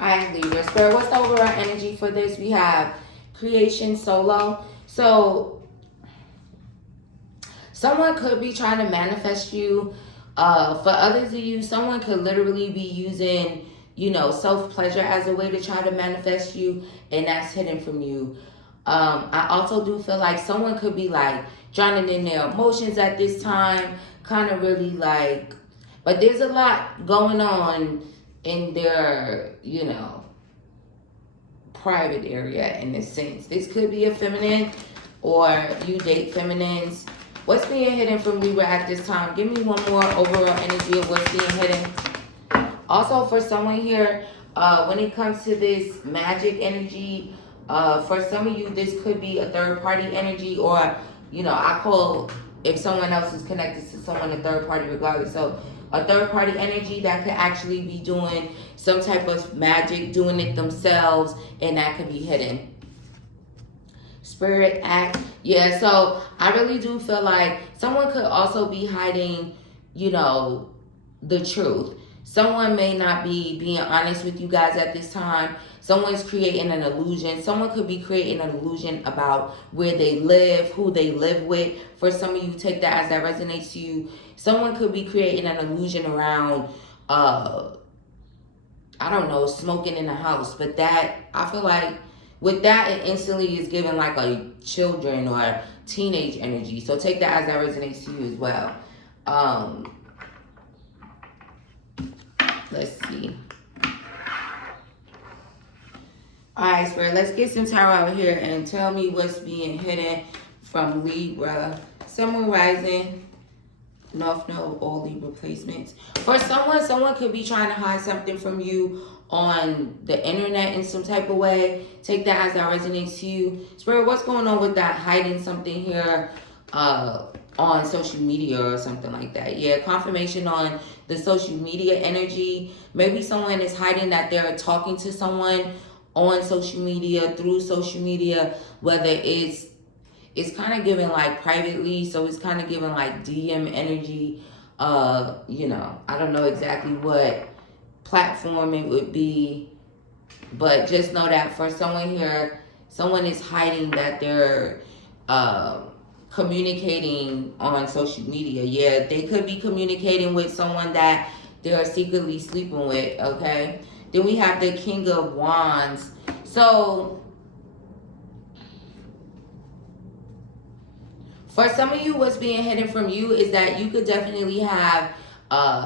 All right, Libra. Spirit, what's the overall energy for this? We have creation solo. So someone could be trying to manifest you. For others of you, someone could literally be using, self-pleasure as a way to try to manifest you, and that's hidden from you. I also do feel like someone could be like drowning in their emotions at this time, kind of really like, but there's a lot going on in their, private area in this sense. This could be a feminine, or you date feminines. What's being hidden from Libra at this time? Give me one more overall energy of what's being hidden. Also, for someone here, when it comes to this magic energy, for some of you, this could be a third party energy, or, I call, if someone else is connected to someone, a third party regardless. So a third party energy that could actually be doing some type of magic, doing it themselves, and that could be hidden. Spirit act. Yeah, so I really do feel like someone could also be hiding, the truth. Someone may not be being honest with you guys at this time. Someone's creating an illusion. Someone could be creating an illusion about where they live, who they live with. For some of you, take that as that resonates to you. Someone could be creating an illusion around, smoking in the house. But that, I feel like, with that, it instantly is given like a children or teenage energy. So take that as that resonates to you as well. Let's see. Alright, Spirit, let's get some tarot out here and tell me what's being hidden from Libra. Sun, Moon, Rising, North Node, all Libra placements. For someone could be trying to hide something from you on the internet in some type of way. Take that as that resonates to you. Spirit, what's going on with that hiding something here on social media or something like that? Yeah, confirmation on the social media energy. Maybe someone is hiding that they're talking to someone on social media, through social media, whether it's kind of given like privately, so it's kind of given like DM energy. I don't know exactly what platform it would be, but just know that for someone here, someone is hiding that they're communicating on social media. Yeah, they could be communicating with someone that they're secretly sleeping with, okay? Then we have the King of Wands. So for some of you, what's being hidden from you is that you could definitely have,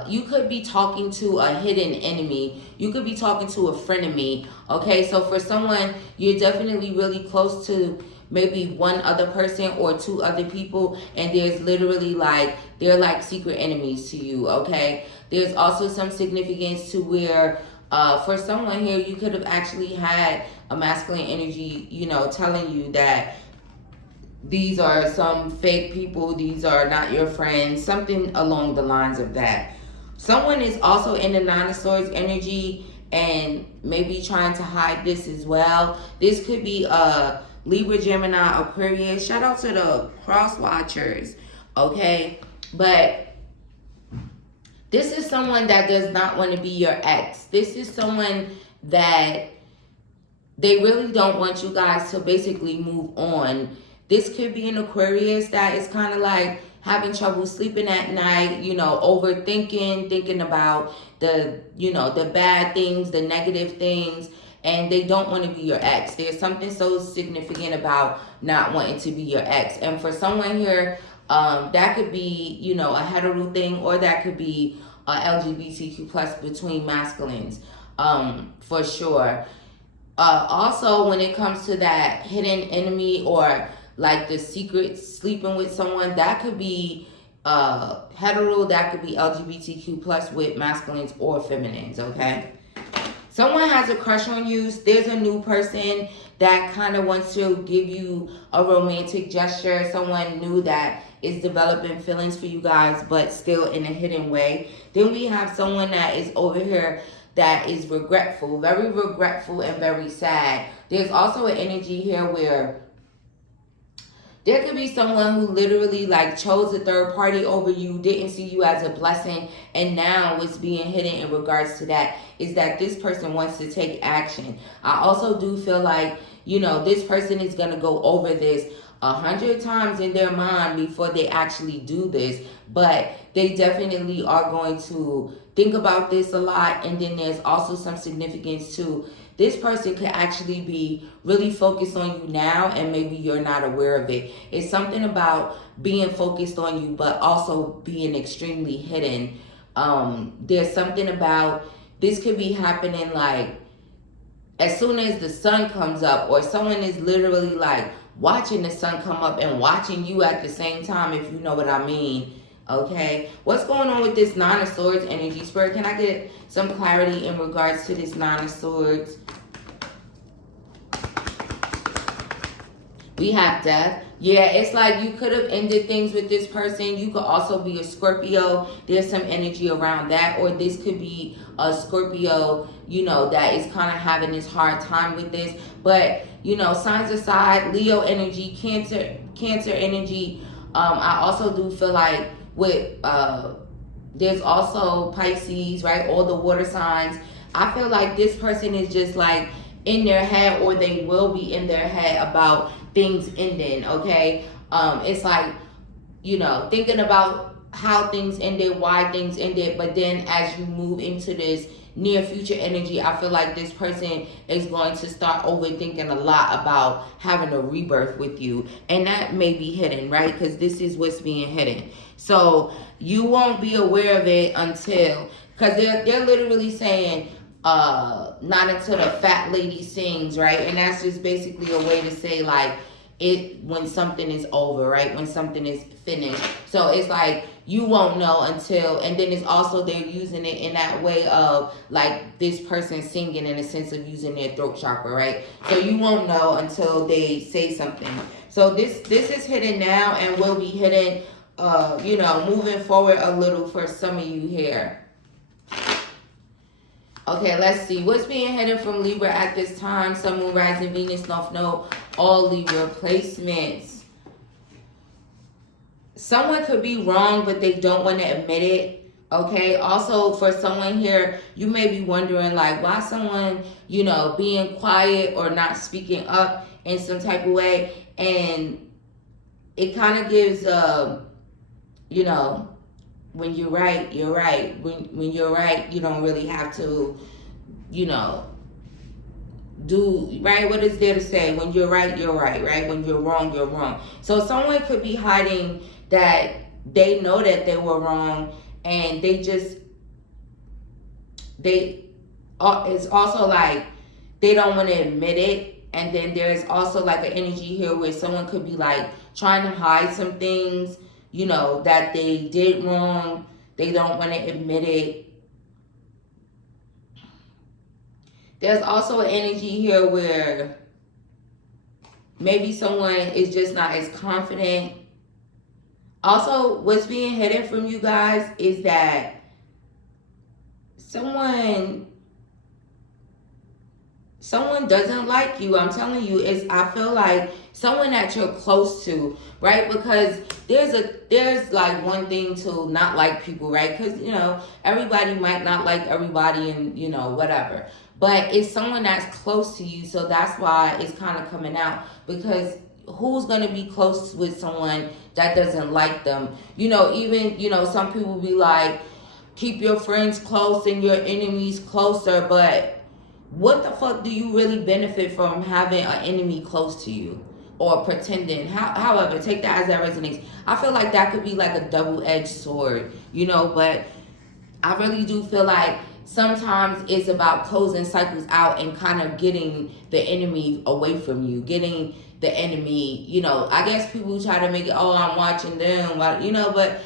you could be talking to a hidden enemy. You could be talking to a frenemy, okay? So for someone, you're definitely really close to maybe one other person or two other people, and there's literally like, they're like secret enemies to you, okay? There's also some significance to where, for someone here, you could have actually had a masculine energy, telling you that these are some fake people, these are not your friends, something along the lines of that. Someone is also in the Nine of Swords energy and maybe trying to hide this as well. This could be Libra, Gemini, Aquarius. Shout out to the cross watchers, okay? But this is someone that does not want to be your ex. This is someone that they really don't want you guys to basically move on. This could be an Aquarius that is kind of like having trouble sleeping at night, overthinking, thinking about the bad things, the negative things, and they don't want to be your ex. There's something so significant about not wanting to be your ex. And for someone here, that could be, a hetero thing, or that could be LGBTQ plus between masculines, for sure. Also, when it comes to that hidden enemy or like the secret sleeping with someone, that could be hetero, that could be LGBTQ plus with masculines or feminines, okay? Someone has a crush on you. There's a new person that kind of wants to give you a romantic gesture. Someone new that is developing feelings for you guys, but still in a hidden way. Then we have someone that is over here that is regretful, very regretful and very sad. There's also an energy here where There could be someone who literally like chose a third party over you, didn't see you as a blessing, and now what's being hidden in regards to that is that this person wants to take action. I also do feel like, you know, this person is going to go over this 100 times in their mind before they actually do this, but they definitely are going to think about this a lot. And then there's also some significance to this person could actually be really focused on you now, and maybe you're not aware of it. It's something about being focused on you, but also being extremely hidden. There's something about this could be happening like as soon as the sun comes up, or someone is literally like watching the sun come up and watching you at the same time, if you know what I mean. Okay, what's going on with this Nine of Swords energy, Spirit? Can I get some clarity in regards to this Nine of Swords? We have Death. Yeah, it's like you could have ended things with this person. You could also be a Scorpio. There's some energy around that. Or this could be a Scorpio, you know, that is kind of having this hard time with this. But, you know, signs aside, Leo energy, Cancer energy. I also do feel like with, there's also Pisces, right? All the water signs. I feel like this person is just like in their head, or they will be in their head about things ending, okay? It's like, you know, thinking about how things ended, why things ended, but then as you move into this near future energy, I feel like this person is going to start overthinking a lot about having a rebirth with you, and that may be hidden, right? Because this is what's being hidden. So you won't be aware of it until, because they're literally saying, not until the fat lady sings, right? And that's just basically a way to say like it when something is over, right? When something is finished. So it's like you won't know until, and then it's also they're using it in that way of like this person singing in a sense of using their throat chakra, right? So you won't know until they say something. So this is hidden now and will be hidden, you know, moving forward a little for some of you here. Okay, let's see. What's being hidden from Libra at this time? Sun, Moon, Rising, Venus, North Node, all Libra placements. Someone could be wrong, but they don't want to admit it. Okay, also for someone here, you may be wondering like why someone, you know, being quiet or not speaking up in some type of way. And it kind of gives, you know, when you're right, you're right. When you're right, you don't really have to, you know, do, right? What is there to say? When you're right, you're right, right? When you're wrong, you're wrong. So someone could be hiding that they know that they were wrong, and they just, it's also like they don't want to admit it. And then there's also like an energy here where someone could be like trying to hide some things, you know, that they did wrong. They don't want to admit it. There's also an energy here where maybe someone is just not as confident. Also, what's being hidden from you guys is that someone doesn't like you. I'm telling you, I feel like someone that you're close to, right? Because there's like one thing to not like people, right? Because, you know, everybody might not like everybody, and, you know, whatever. But it's someone that's close to you, so that's why it's kind of coming out. Because who's going to be close with someone that doesn't like them? You know, even, you know, some people be like, keep your friends close and your enemies closer, but what the fuck do you really benefit from having an enemy close to you? Or pretending, however, take that as that resonates. I feel like that could be like a double-edged sword, you know, but I really do feel like sometimes it's about closing cycles out and kind of getting the enemy away from you, getting the enemy, you know. I guess people try to make it, oh, I'm watching them, you know, but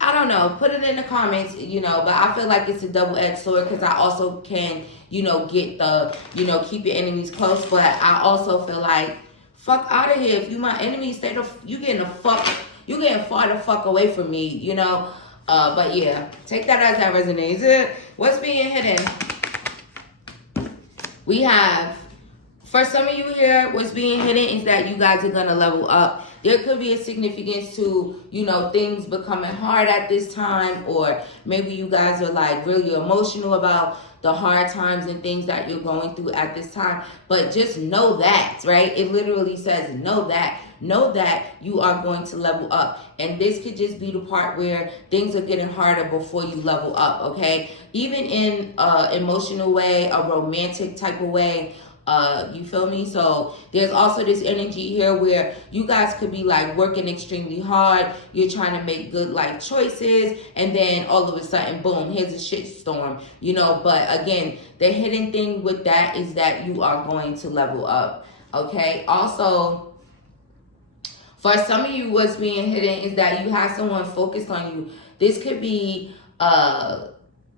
I don't know. Put it in the comments, you know, but I feel like it's a double-edged sword because I also can, you know, get the, you know, keep your enemies close, but I also feel like, fuck out of here. If you my enemy, you getting far the fuck away from me, you know. But yeah, take that as that resonates. What's being hidden? We have For some of you here, what's being hidden is that you guys are going to level up. There could be a significance to, things becoming hard at this time, or maybe you guys are like really emotional about the hard times and things that you're going through at this time. But just know that, right? It literally says know that. Know that you are going to level up. And this could just be the part where things are getting harder before you level up, okay? Even in an emotional way, a romantic type of way, you feel me? So there's also this energy here where you guys could be like working extremely hard. You're trying to make good life choices, and then all of a sudden, boom, here's a shitstorm, But again, the hidden thing with that is that you are going to level up, okay? Also, for some of you, what's being hidden is that you have someone focused on you. This could be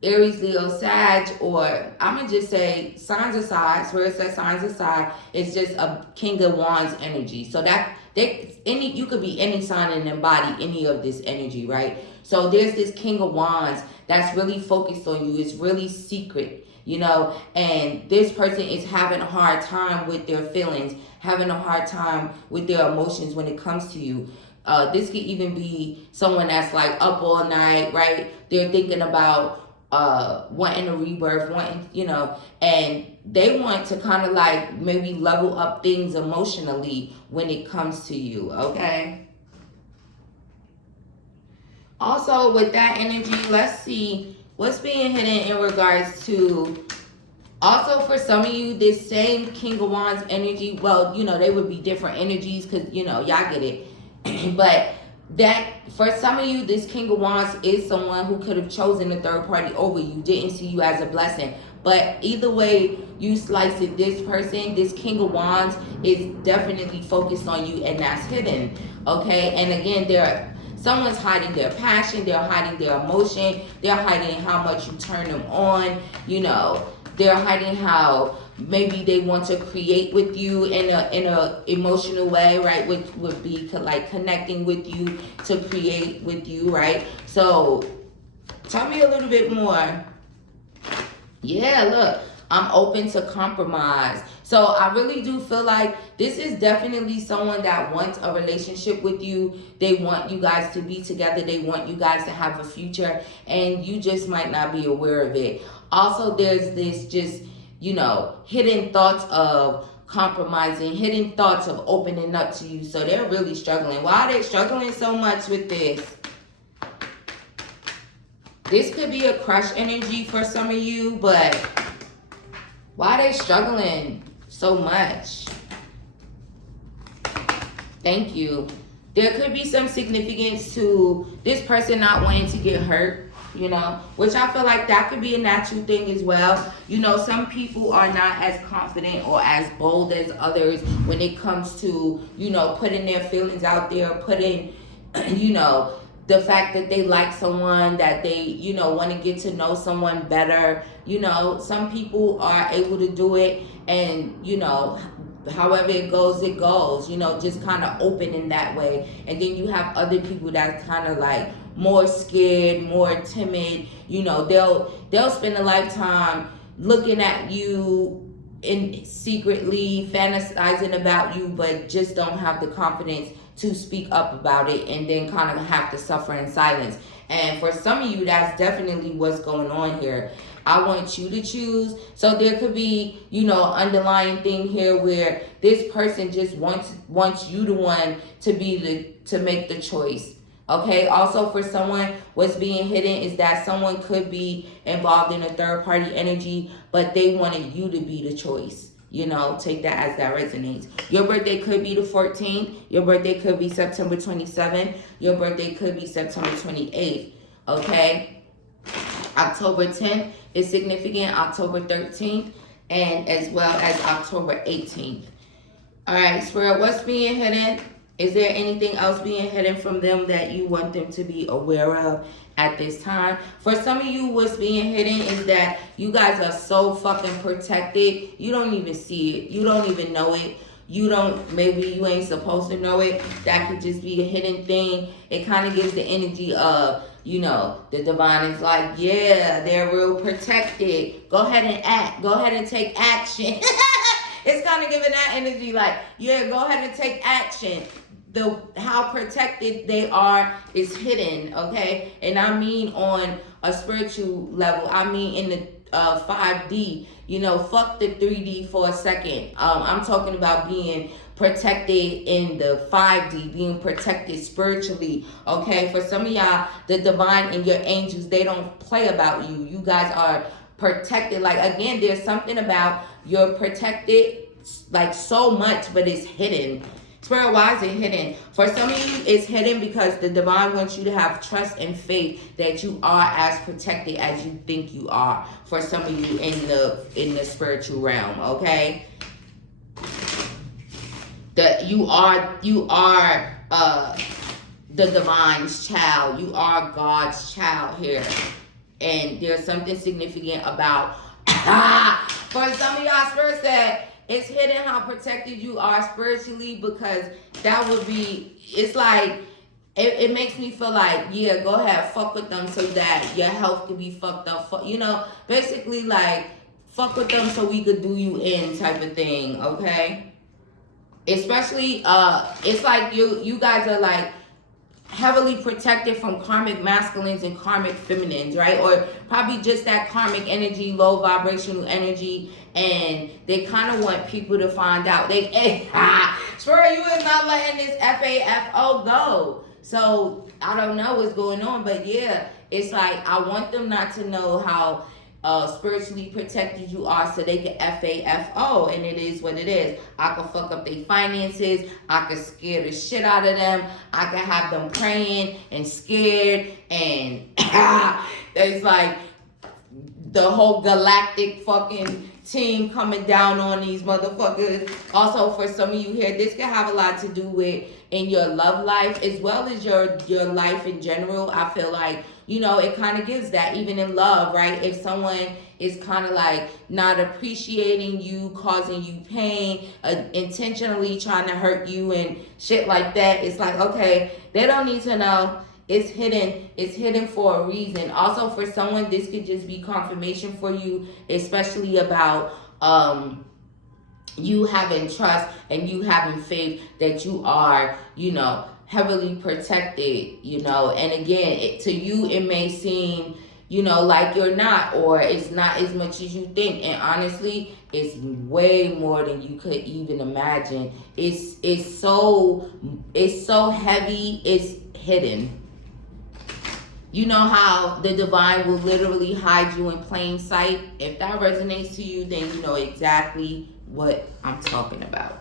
Aries, Leo, Sag, or I'm going to just say signs aside. Where it says signs aside, it's just a King of Wands energy. So that you could be any sign and embody any of this energy, right? So there's this King of Wands that's really focused on you. It's really secret, and this person is having a hard time with their feelings, having a hard time with their emotions when it comes to you. This could even be someone that's like up all night, right? They're thinking about wanting a rebirth, and they want to kind of like maybe level up things emotionally when it comes to you, okay? Also, with that energy, let's see what's being hidden in regards to, also for some of you, this same King of Wands energy, well, they would be different energies because, y'all get it. But that for some of you, this King of Wands is someone who could have chosen a third party over you, didn't see you as a blessing. But either way you slice it, this person, this King of Wands, is definitely focused on you, and that's hidden, okay? And again, someone's hiding their passion, they're hiding their emotion, they're hiding how much you turn them on, they're hiding how maybe they want to create with you in a emotional way, right? Which would be like connecting with you to create with you, right? So tell me a little bit more. Yeah, look, I'm open to compromise. So I really do feel like this is definitely someone that wants a relationship with you. They want you guys to be together. They want you guys to have a future, and you just might not be aware of it. Also, there's this just, hidden thoughts of compromising, hidden thoughts of opening up to you. So they're really struggling. Why are they struggling so much with this? This could be a crush energy for some of you, but why are they struggling so much? Thank you. There could be some significance to this person not wanting to get hurt, which I feel like that could be a natural thing as well. Some people are not as confident or as bold as others when it comes to, putting their feelings out there, putting, the fact that they like someone, that they, want to get to know someone better. Some people are able to do it, and, however it goes, just kind of open in that way. And then you have other people that's kind of like more scared, more timid. They'll spend a lifetime looking at you and secretly fantasizing about you, but just don't have the confidence to speak up about it, and then kind of have to suffer in silence. And for some of you, that's definitely what's going on here. I want you to choose. So there could be, underlying thing here where this person just wants you the one to make the choice. Okay. Also, for someone, what's being hidden is that someone could be involved in a third party energy, but they wanted you to be the choice. Take that as that resonates. Your birthday could be the 14th. Your birthday could be September 27th. Your birthday could be September 28th. Okay. October 10th is significant. October 13th, and as well as October 18th. All right, Spirit, what's being hidden? Is there anything else being hidden from them that you want them to be aware of at this time? For some of you, what's being hidden is that you guys are so fucking protected. You don't even see it. You don't even know it. Maybe you ain't supposed to know it. That could just be a hidden thing. It kind of gives the energy of, the divine is like, yeah, they're real protected. Go ahead and act. Go ahead and take action. It's kind of giving that energy like, yeah, go ahead and take action. How protected they are is hidden, okay? And I mean on a spiritual level. I mean in the 5D, you know, fuck the 3D for a second. I'm talking about being protected in the 5D, being protected spiritually, okay? For some of y'all, the divine and your angels, they don't play about you. You guys are protected. Like, again, there's something about you're protected like so much, but it's hidden. Spirit, why is it hidden? For some of you, it's hidden because the divine wants you to have trust and faith that you are as protected as you think you are. For some of you in the spiritual realm, okay? That you are the divine's child. You are God's child here, and there's something significant about. For some of y'all, Spirit said, it's hidden how protected you are spiritually, because that would be, it's like, it makes me feel like, yeah, go ahead, fuck with them so that your health can be fucked up. You know, basically like, fuck with them so we could do you in type of thing, okay? Especially, it's like you guys are like, heavily protected from karmic masculines and karmic feminines, right? Or probably just that karmic energy, low vibrational energy, and they kind of want people to find out. They, Spirit, you is not letting this FAFO go. So I don't know what's going on, but yeah, it's like I want them not to know how spiritually protected you are, so they can FAFO, and it is what it is. I can fuck up their finances. I can scare the shit out of them. I can have them praying and scared, and it's like the whole galactic fucking team coming down on these motherfuckers. Also, for some of you here, this can have a lot to do with in your love life as well as your life in general. I feel like, you know, it kind of gives that even in love, right? If someone is kind of like not appreciating you, causing you pain, intentionally trying to hurt you and shit like that, it's like, okay, they don't need to know. It's hidden. It's hidden for a reason. Also, for someone, this could just be confirmation for you, especially about you having trust and you having faith that you are, you know, heavily protected, you know. And again, to you, it may seem, you know, like you're not, or it's not as much as you think. And honestly, it's way more than you could even imagine. It's so heavy, it's hidden. You know how the divine will literally hide you in plain sight? If that resonates to you, then you know exactly what I'm talking about.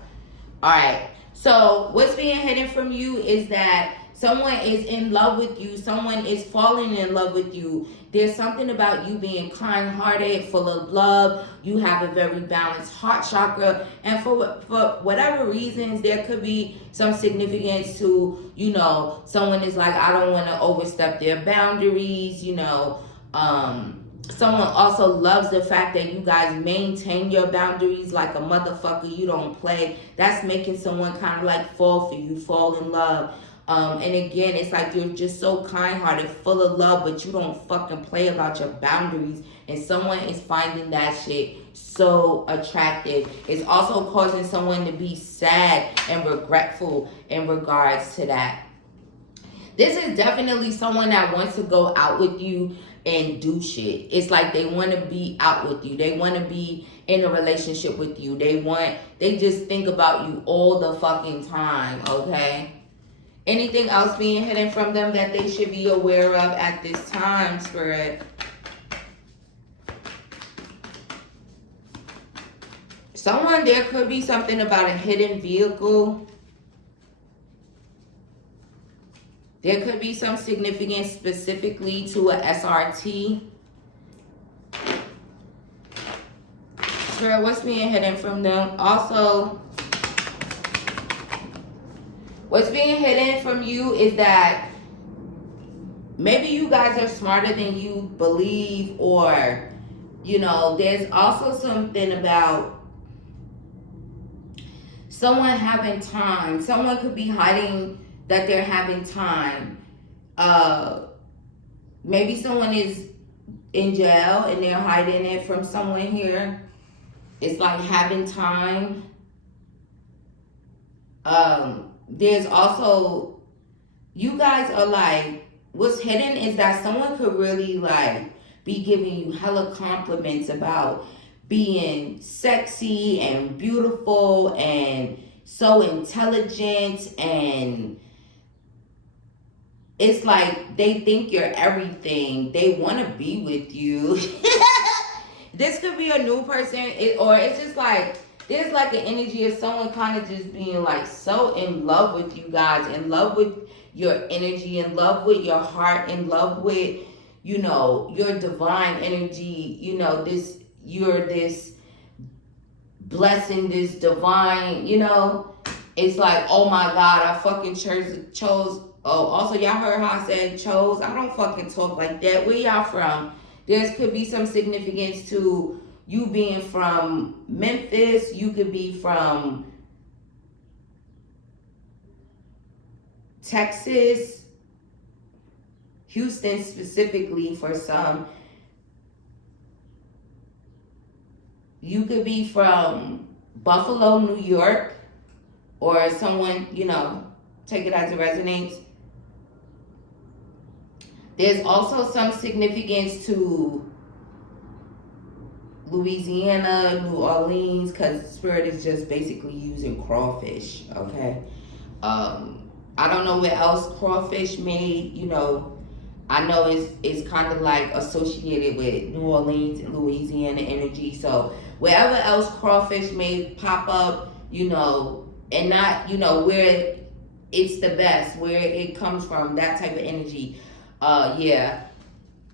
All right. So what's being hidden from you is that someone is in love with you. Someone is falling in love with you. There's something about you being kind-hearted, full of love. You have a very balanced heart chakra. And for whatever reasons, there could be some significance to, you know, someone is like, I don't want to overstep their boundaries, you know. Someone also loves the fact that you guys maintain your boundaries like a motherfucker. You don't play. That's making someone kind of like fall for you, fall in love. And again, it's like you're just so kind-hearted, full of love, but you don't fucking play about your boundaries. And someone is finding that shit so attractive. It's also causing someone to be sad and regretful in regards to that. This is definitely someone that wants to go out with you and do shit. It's like they want to be out with you. They want to be in a relationship with you. They just think about you all the fucking time, okay? Anything else being hidden from them that they should be aware of at this time, Spirit? Someone, there could be something about a hidden vehicle. There could be some significance specifically to a SRT. Spirit, what's being hidden from them? Also, what's being hidden from you is that maybe you guys are smarter than you believe, or, you know, there's also something about someone having time. Someone could be hiding that they're having time. Maybe someone is in jail and they're hiding it from someone here. It's like having time. There's also, you guys are like, what's hidden is that someone could really like be giving you hella compliments about being sexy and beautiful and so intelligent, and it's like they think you're everything. They want to be with you. This could be a new person, or it's just like there's like an energy of someone kind of just being like so in love with you guys, in love with your energy, in love with your heart, in love with, you know, your divine energy. You know, this, you're this blessing, this divine, you know. It's like, oh my God, I fucking chose. Oh, also, y'all heard how I said chose? I don't fucking talk like that. Where y'all from? There could be some significance to you being from Memphis. You could be from Texas, Houston specifically for some. You could be from Buffalo, New York, or someone, you know, take it as it resonates. There's also some significance to Louisiana, New Orleans, because Spirit is just basically using crawfish, okay? I don't know where else crawfish made, you know. I know it's kind of like associated with New Orleans and Louisiana energy. So wherever else crawfish may pop up, you know, and not, you know, where it's the best, where it comes from, that type of energy. Yeah.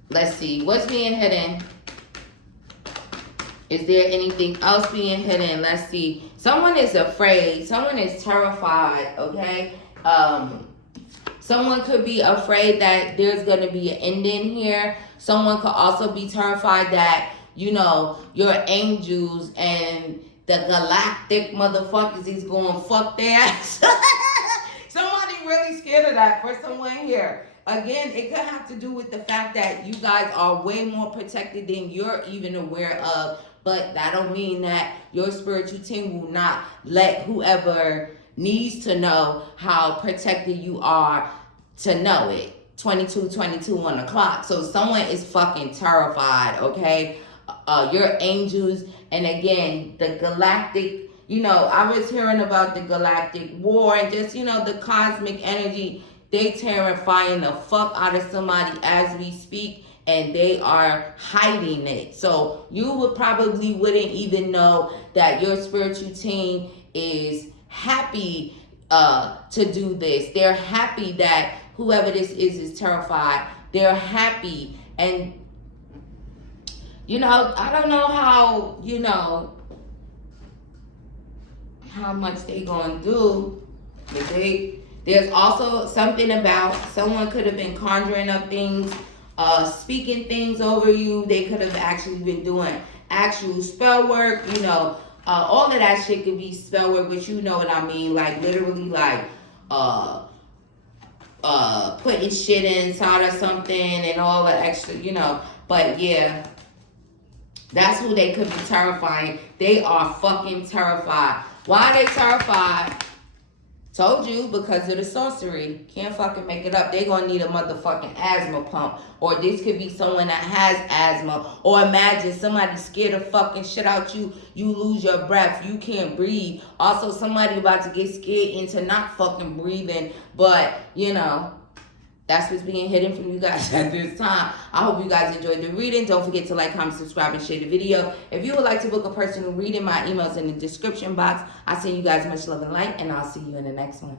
Let's see. What's being hidden? Is there anything else being hidden? Let's see. Someone is afraid. Someone is terrified, okay? Someone could be afraid that there's going to be an ending here. Someone could also be terrified that, you know, your angels and the galactic motherfuckers is going to fuck their ass. Somebody really scared of that for someone here. Again, it could have to do with the fact that you guys are way more protected than you're even aware of. But that don't mean that your spiritual team will not let whoever needs to know how protected you are to know it. 22:22 on the clock. So someone is fucking terrified, okay? Your angels, and again, the galactic, you know, I was hearing about the galactic war and just, you know, the cosmic energy. They terrifying the fuck out of somebody as we speak, and they are hiding it. So you would probably wouldn't even know that your spiritual team is happy to do this. They're happy that whoever this is terrified. They're happy. And, you know, I don't know how, you know, how much they gonna do, but there's also something about someone could have been conjuring up things, speaking things over you. They could have actually been doing actual spell work, you know. All of that shit could be spell work, but you know what I mean. Like literally like putting shit inside of something and all the extra, you know. But yeah, that's who they could be terrifying. They are fucking terrified. Why are they terrified? Told you, because of the sorcery. Can't fucking make it up. They gonna need a motherfucking asthma pump. Or this could be someone that has asthma. Or imagine somebody scared the fucking shit out you. You lose your breath. You can't breathe. Also, somebody about to get scared into not fucking breathing. But, you know, that's what's being hidden from you guys at this time. I hope you guys enjoyed the reading. Don't forget to like, comment, subscribe, and share the video. If you would like to book a personal reading, my email's in the description box. I send you guys much love and light, and I'll see you in the next one.